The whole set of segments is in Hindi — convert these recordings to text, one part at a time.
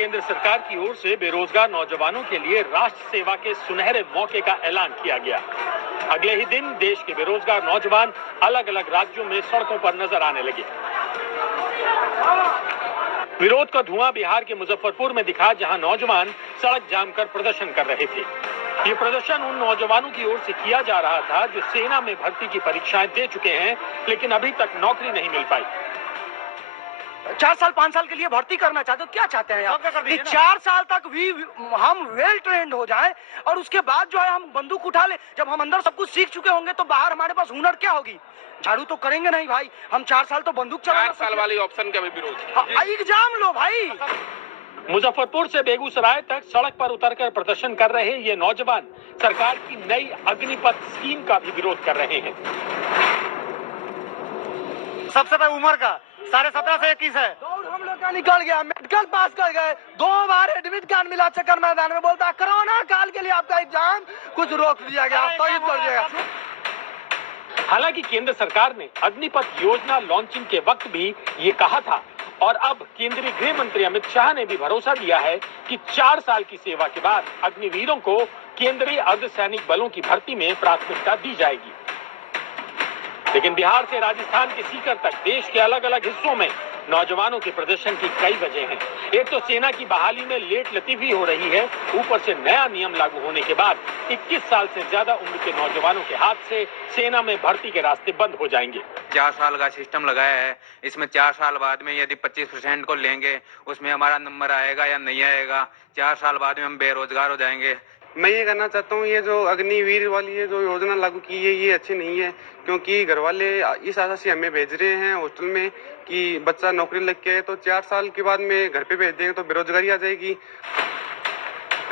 केंद्र सरकार की ओर से बेरोजगार नौजवानों के लिए राष्ट्र सेवा के सुनहरे मौके का ऐलान किया गया। अगले ही दिन देश के बेरोजगार नौजवान अलग अलग राज्यों में सड़कों पर नजर आने लगे। विरोध का धुआं बिहार के मुजफ्फरपुर में दिखा, जहां नौजवान सड़क जाम कर प्रदर्शन कर रहे थे। ये प्रदर्शन उन नौजवानों की ओर से किया जा रहा था जो सेना में भर्ती की परीक्षाएं दे चुके हैं, लेकिन अभी तक नौकरी नहीं मिल पाई। 4 साल 5 साल के लिए भर्ती करना चाहते हो, क्या चाहते हैं आप कि 4 साल तक भी हम वेल ट्रेंड हो जाएं और उसके बाद जो है हम बंदूक उठा ले। जब हम अंदर सब कुछ सीख चुके होंगे तो बाहर हमारे पास हुनर क्या होगी? झाड़ू तो करेंगे नहीं भाई। हम 4 साल तो बंदूक चलाना। 4 साल वाली ऑप्शन का भी विरोध। एग्जाम लो भाई। मुजफ्फरपुर से बेगूसराय तक सड़क पर उतरकर प्रदर्शन कर रहे ये नौजवान सरकार की नई अग्निपथ स्कीम का भी विरोध कर रहे हैं। सबसे पहले उम्र का 17.5 से 21 है। दौड़ हम लोग का निकल गया, मेडिकल पास कर गए, 2 बार एडमिट कार्ड मिला चक्कर मैदान में। बोलता कोरोना काल के लिए आपका एग्जाम कुछ रोक दिया गया, स्थगित कर दिया गया। हालांकि केंद्र सरकार ने अग्निपथ योजना लॉन्चिंग के वक्त भी ये कहा था और अब केंद्रीय गृह मंत्री अमित शाह ने भी भरोसा दिया है कि 4 साल की सेवा के बाद अग्निवीरों को केंद्रीय अर्धसैनिक बलों की भर्ती में प्राथमिकता दी जाएगी। लेकिन बिहार से राजस्थान के सीकर तक देश के अलग अलग हिस्सों में नौजवानों के प्रदर्शन की कई वजह हैं। एक तो सेना की बहाली में लेट लतीफी हो रही है, ऊपर से नया नियम लागू होने के बाद 21 साल से ज्यादा उम्र के नौजवानों के हाथ से सेना में भर्ती के रास्ते बंद हो जाएंगे। 4 साल का सिस्टम लगाया है, इसमें 4 साल बाद में यदि 25% को लेंगे उसमें हमारा नंबर आएगा या नहीं आएगा। 4 साल बाद में हम बेरोजगार हो जाएंगे। मैं ये कहना चाहता हूँ, ये जो अग्निवीर वाली ये जो योजना लागू की है ये अच्छी नहीं है, क्योंकि घर वाले इस आशा से हमें भेज रहे हैं हॉस्टल में कि बच्चा नौकरी लग के है तो 4 साल के बाद में घर पे भेज देंगे तो बेरोजगारी आ जाएगी।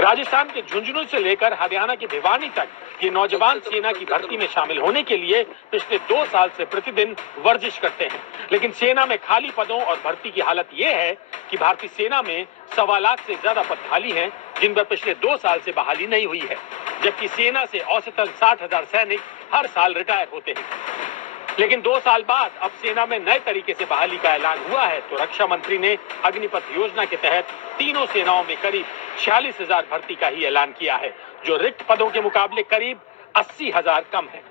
राजस्थान के झुंझुनू से लेकर हरियाणा के भिवानी तक ये नौजवान सेना की भर्ती में शामिल होने के लिए पिछले 2 साल से प्रतिदिन वर्जिश करते हैं। लेकिन सेना में खाली पदों और भर्ती की हालत ये है कि भारतीय सेना में 1.25 लाख से ज्यादा पद खाली हैं, जिन पर पिछले 2 साल से बहाली नहीं हुई है, जबकि सेना से औसतन 60,000 सैनिक हर साल रिटायर होते हैं। लेकिन 2 साल बाद अब सेना में नए तरीके से बहाली का ऐलान हुआ है, तो रक्षा मंत्री ने अग्निपथ योजना के तहत तीनों सेनाओं में करीब 46,000 भर्ती का ही ऐलान किया है, जो रिक्त पदों के मुकाबले करीब 80,000 कम है।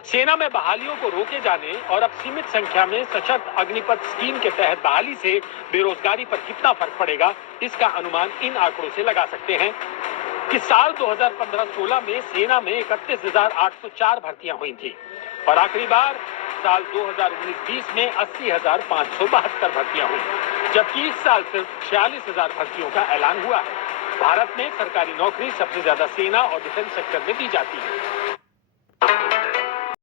सेना में बहालियों को रोके जाने और अब सीमित संख्या में सशक्त अग्निपथ स्कीम के तहत बहाली से बेरोजगारी पर कितना फर्क पड़ेगा, इसका अनुमान इन आंकड़ों से लगा सकते हैं कि साल 2015-16 में सेना में 31,804 भर्तियां हुई थी और आखिरी बार साल 2019-20 में 80,572 भर्तियां हुई, जबकि इस साल सिर्फ 46,000 भर्तियों का ऐलान हुआ है। भारत में सरकारी नौकरी सबसे ज्यादा सेना और डिफेंस सेक्टर में दी जाती है।